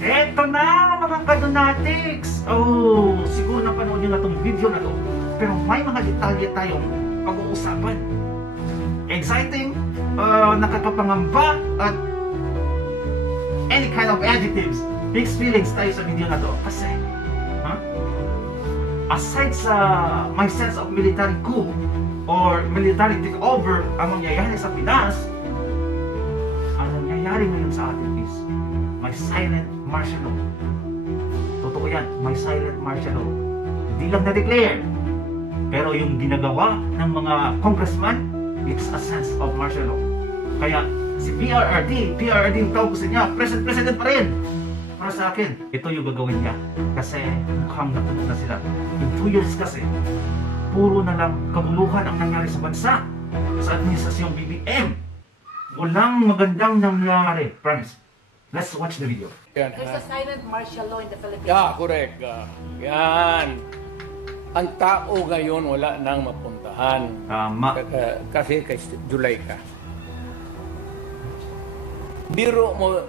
Eto na mga kadonatics! Oh, siguro napanood nyo na itong video na to. Pero may mga detalye tayong pag-uusapan. Exciting, nakakapangamba, at any kind of adjectives, mixed feelings tayo sa video na to. Kasi, aside sa my sense of military coup or military takeover ang nangyayari sa Pinas, ang nangyayari ngayon sa atin is may silent martial law. Totoo yan, may silent martial law. Hindi lang na-declare, pero yung ginagawa ng mga congressman, it's a sense of martial law. Kaya si PRRD yung tawag ko sa niya, president pa rin. Para sa akin, ito yung gagawin niya. Kasi mukhang napunod na sila. In 2 years kasi, puro na lang kabuluhan ang nangyari sa bansa. Sa administrasyong BBM. Walang magandang nangyari. Promise. Let's watch the video. There's a silent martial law in the Philippines. Yeah, correct. Yan. Ang tao ngayon wala nang mapuntahan. Tama. Kasi kay July ka. Biro mo,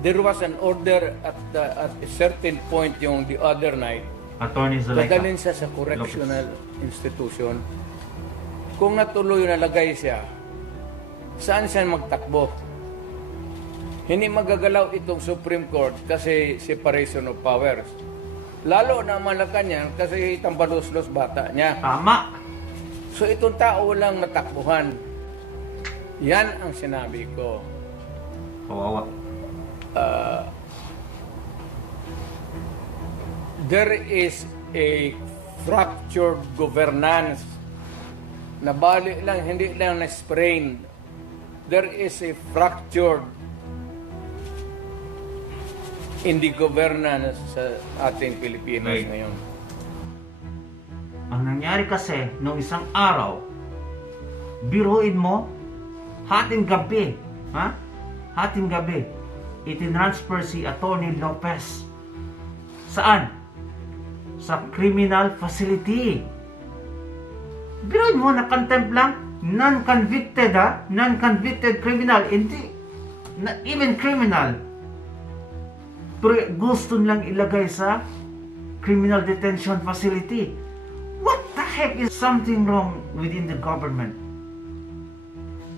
there was an order at a certain point yung the other night. Attorney Zulaika. Dadalhin siya sa correctional institution. Kung natuloy nalagay siya, saan siya magtakbo? Hindi magagalaw itong Supreme Court kasi separation of powers. Lalo na Malacanang kasi tambalos-los bata niya. Tama. So itong tao walang matakbuhan. Yan ang sinabi ko. Kawawa. There is a fractured governance. Nabali lang, hindi lang na-sprain. There is a fractured in the governance sa ating Pilipinas ngayon. Ang nangyari kasi, nung isang araw, biruin mo, hating gabi, hating gabi, itinransfer si Atty. Lopez. Saan? Sa criminal facility. Biruin mo, na-contempt lang, non-convicted non-convicted criminal, hindi, not even criminal. Pero gusto nilang ilagay sa criminal detention facility. What the heck is something wrong within the government?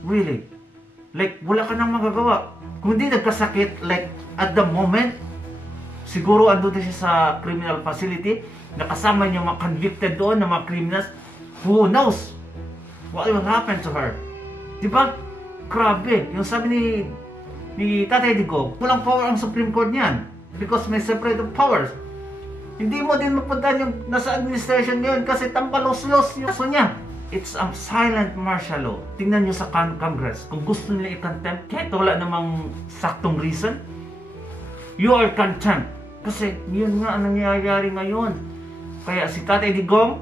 Really? Like, wala ka nang magagawa. Kung di nagkasakit, like, at the moment, siguro ando din siya sa criminal facility, nakasama niya mga convicted doon, ng mga criminals, who knows what will happen to her? Diba? Grabe. Yung sabi ni Tatay Digong, walang power ang Supreme Court niyan because may separate of powers. Hindi mo din mapuntahan yung nasa administration ngayon kasi tampalos-los yung kaso niya. It's a silent martial law. Tingnan nyo sa Congress. Kung gusto nila i-contempt, kahit wala namang saktong reason, you are contempt. Kasi yun nga ang nangyayari ngayon. Kaya si Tatay Digong,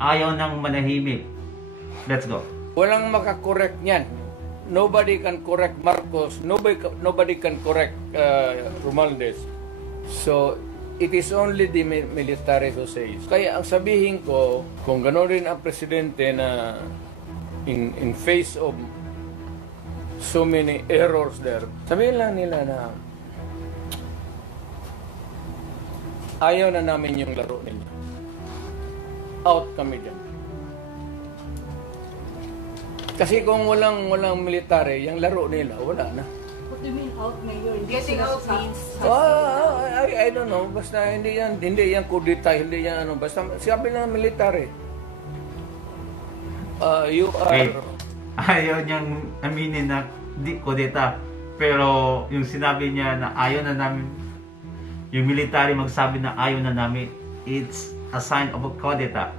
ayaw nang manahimik. Let's go. Walang makakorek niyan. Nobody can correct Marcos. Nobody can correct Romualdez. So, it is only the military who says. Kaya ang sabihin ko, kung gano'n rin ang presidente na in face of so many errors there, sabihin lang nila na ayaw na namin yung laro ninyo. Out kami dyan. Kasi kung walang military, yung laro nila, wala na. What do you mean out, Mayor? Getting out means... I don't know. Basta hindi yan kudita, hindi yan ano. Basta sabi lang military. You are... Ayaw niyang aminin na di kudeta. Pero yung sinabi niya na ayaw na namin, yung military magsabi na ayaw na namin, it's a sign of a kudeta.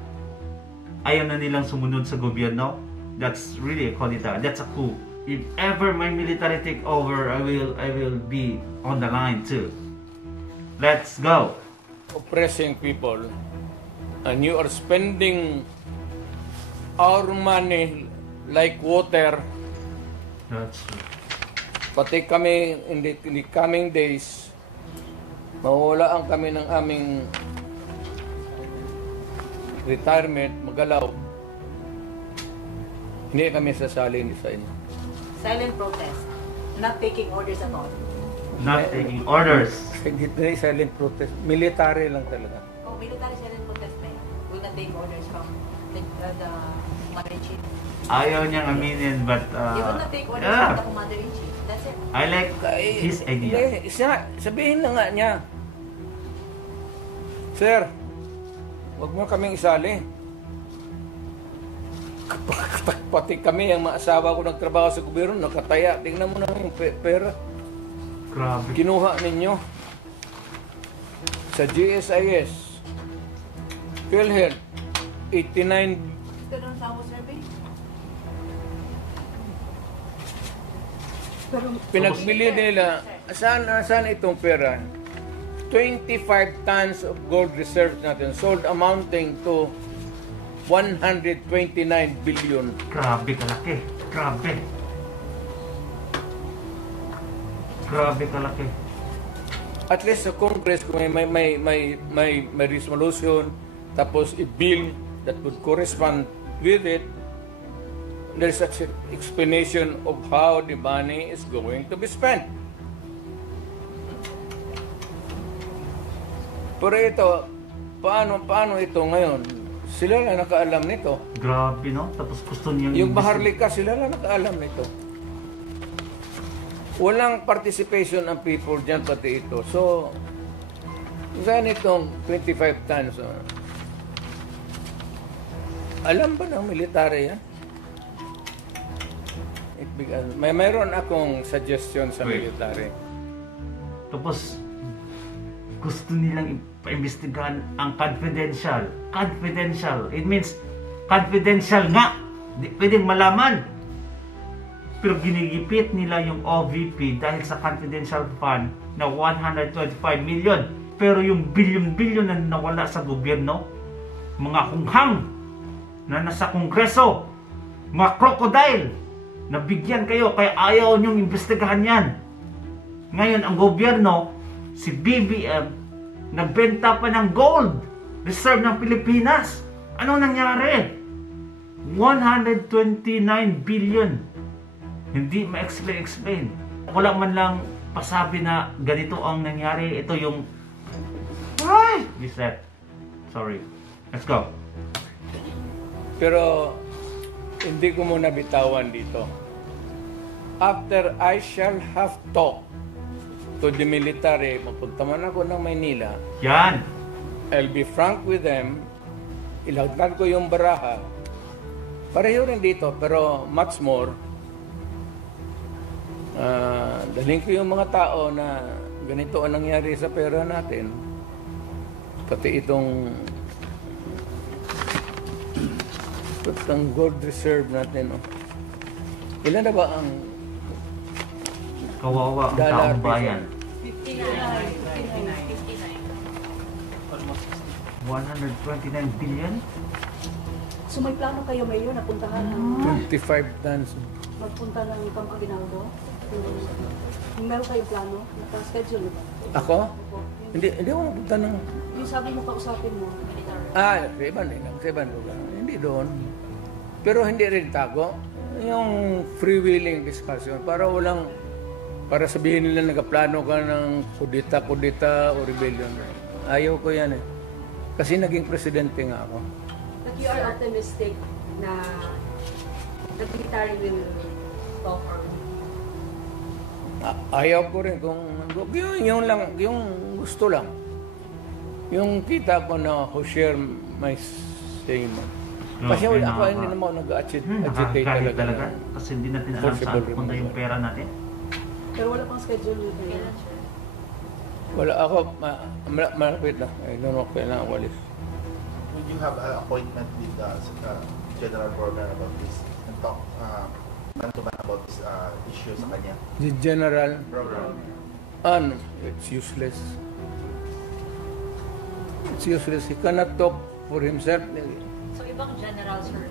Ayaw na nilang sumunod sa gobyerno. That's really a kudeta. That's a coup. If ever my military take over, I will be on the line too. Let's go. Oppressing people, and you are spending our money like water. That's true. Pati kami in the coming days, mawawalaan kami ng aming retirement, magalaw. Hindi kami sasali sa inyo. Silent protest. Not taking orders at all. Not taking orders. Hindi silent protest. Military lang talaga. Oh, military silent protest na yun. Will not take orders from the commander-in-chief. Ayaw niyang aminin, but They will not take orders yeah. from the commander-in-chief. That's it. I like his idea. Sabihin na nga niya, Sir, wag mo kaming isali. Pati kami, ang mga asawa ko nagtrabaho sa gobyerno, nakataya. Tingnan mo na yung pera. Grabe. Kinuha ninyo sa GSIS, PhilHealth, 89. Ito doon sa House survey. Pinagbili nila, saan itong pera? 25 tons of gold reserves natin sold amounting to 129 billion. Grabe kalaki. Grabe. Grabe kalaki. At least sa Congress, kung may resolution, tapos i-bill that would correspond with it, there's such an explanation of how the money is going to be spent. Pero ito, paano ito ngayon? Sila lang nakaalam nito. Grabe, no? Tapos gusto niyang... Yung Maharlika, sila lang nakaalam nito. Walang participation ng people dyan, pati ito. So, saan itong 25 tons? Alam ba ng military yan? Mayroon akong suggestion sa military. Tapos, gusto nilang imbestigahan ang confidential. Confidential. It means, confidential nga. Di pwedeng malaman. Pero ginigipit nila yung OVP dahil sa confidential fund na 125 million. Pero yung billion-billion na nawala sa gobyerno, mga kunghang na nasa kongreso, mga crocodile, nabigyan kayo kaya ayaw nyong imbestigahan yan. Ngayon, ang gobyerno, si BBM, nagbenta pa ng gold reserve ng Pilipinas. Anong nangyari? 129 billion. Hindi ma-explain. Wala man lang pasabi na ganito ang nangyari. Ito yung... Ay! Reset. Sorry. Let's go. Pero, hindi ko muna bitawan dito. After I shall have talked to the military, mapunta man ako ng Maynila, Yan. I'll be frank with them, ilagdag ko yung baraha, pareho rin dito, pero much more, dalhin ko yung mga tao na ganito ang nangyari sa pera natin, pati itong gold reserve natin. Oh. Ilan na ba ang Kawawa ang dollar taong bayan. 129 billion? So may plano kayo ngayon na puntahan ng 25 tons? magpunta ng Camp Aguinaldo? Meron kayong plano? Naka-schedule ba? Ako? Hindi ako mapunta ng... Yung sabi mo kausapin mo, Sa ibang lugar. Hindi doon. Pero hindi rin tago. Yung freewheeling discussion. Para sabihin nila nagaplano ka ng kudita o rebellion. Ayaw ko yan eh. Kasi naging presidente nga ako. But you are optimistic na the military will talk or Ayaw ko rin kung yung gusto lang. Yung kita ko na who share my same. Kasi Okay, ako hindi naman nag-agitate talaga. Kasi hindi natin alam saan punta yung pera natin. pero wala pang schedule ngayon. Wala ako, malapit na. I don't know kailangan walis. Would you have an appointment with the General Program about this and talk man-to-man about this issue sa kanya? The general, Program. it's useless. It's useless. He cannot talk for himself. so ibang general sir?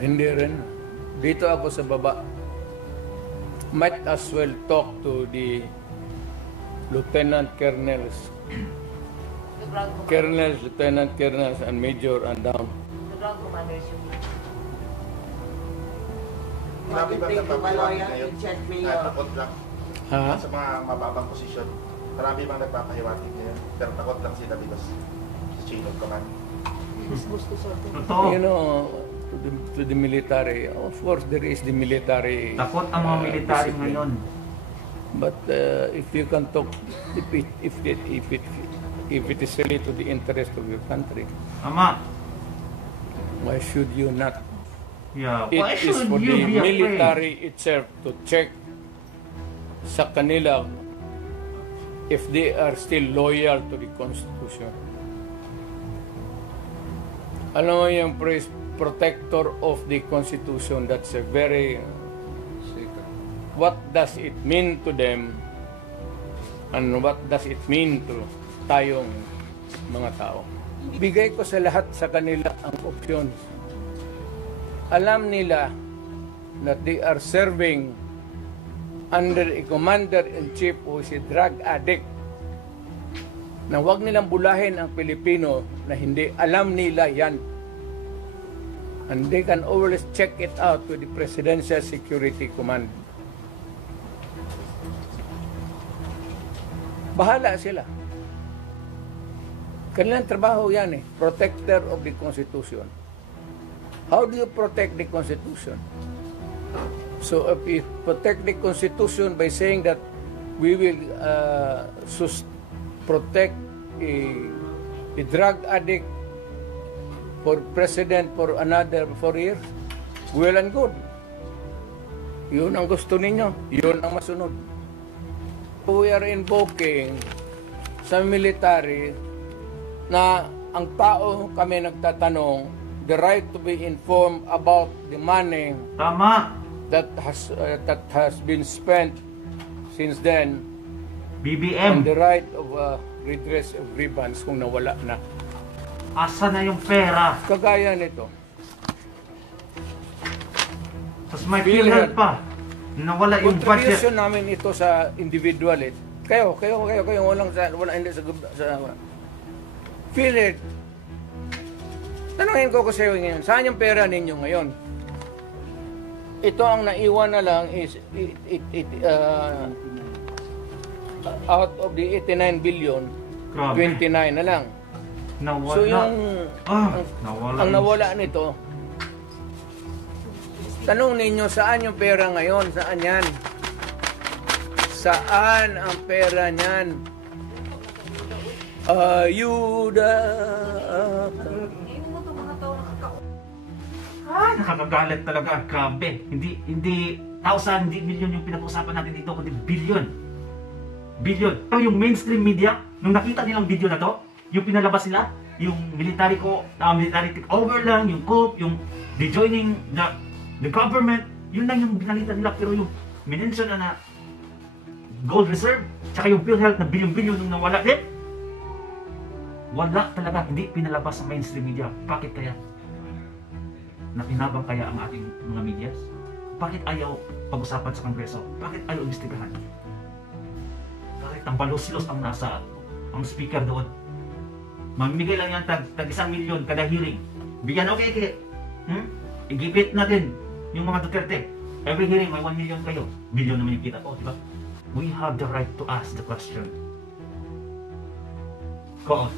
Hindi rin. Dito ako sa baba. Might as well talk to the lieutenant colonels. The ground command- Colonels, lieutenant colonels, and major and down. the ground commanders yung Marami ba think nagpapayagan Maloya kayo? will check me, Contract? Ha? Sa mga mababang posisyon, marami bang nagpapahiwatig ngayon, pero takot lang sila because sa chain of command. Gusto sorte. Totoo. You know, to the military, of course there is the military. Takot ang mga military discipline. ngayon. But if you can talk, if it is really to the interest of your country, Ama, why should you not? yeah. It Why is should for you the be afraid? military itself to check sa kanila if they are still loyal to the Constitution. Alam mo yung protector of the Constitution, that's a very... What does it mean to them and what does it mean to tayong mga tao? Bigay ko sa lahat sa kanila ang options. Alam nila that they are serving under a commander-in-chief who is a drug addict, na huwag nilang bulahin ang Pilipino na hindi alam nila yan. And they can always check it out with the Presidential Security Command. Bahala sila. Kanilang trabaho yan eh. Protector of the Constitution. How do you protect the Constitution? So if we protect the Constitution by saying that we will protect a drug addict for president for another 4 years, well and good. Yun ang gusto ninyo. Yun ang masunod. We are invoking sa military na ang tao kami nagtatanong the right to be informed about the money Tama. that has been spent since then, and BBM. the right of redress of grievance kung nawala na. Asa na yung pera? Kagaya nito. Tapos may PhilHealth pa. Nawala yung budget. Contribution namin ito sa individual eh. Kayo, walang hindi sa PhilHealth. Tanungin ko kasi ngayon, saan yung pera ninyo ngayon? Ito ang naiwan na lang is out of the 89 billion, Grabe. 29 na lang. Nawala. So yung nawala. ang nawala nito, tanong ninyo saan yung pera ngayon? Saan yan? Saan ang pera niyan? Ayuda. Ay, nakakagalit talaga. Grabe. Hindi thousand, hindi million yung pinag-usapan natin dito, kundi billion. Billion. Pero yung mainstream media, nung nakita nilang video na to, yung pinalabas nila, yung military takeover lang, yung coup, yung rejoining the government, yun lang yung binalita nila. Pero yung minention na gold reserve, tsaka yung PhilHealth na billion-billion nung nawala din, wala talaga, hindi pinalabas sa mainstream media. Bakit kaya? Napinabang kaya ang ating mga medias? Bakit ayaw pag-usapan sa Kongreso? Bakit ayaw imbestigahan? Bakit ang balos-los ang nasa ang speaker doon? Mamimigay lang yan tag 1 milyon kada hearing. Bigyan, okay. Igipit natin yung mga Duterte. Every hearing may 1 million kayo. Billion naman yung kita. Diba? We have the right to ask the question. Go on.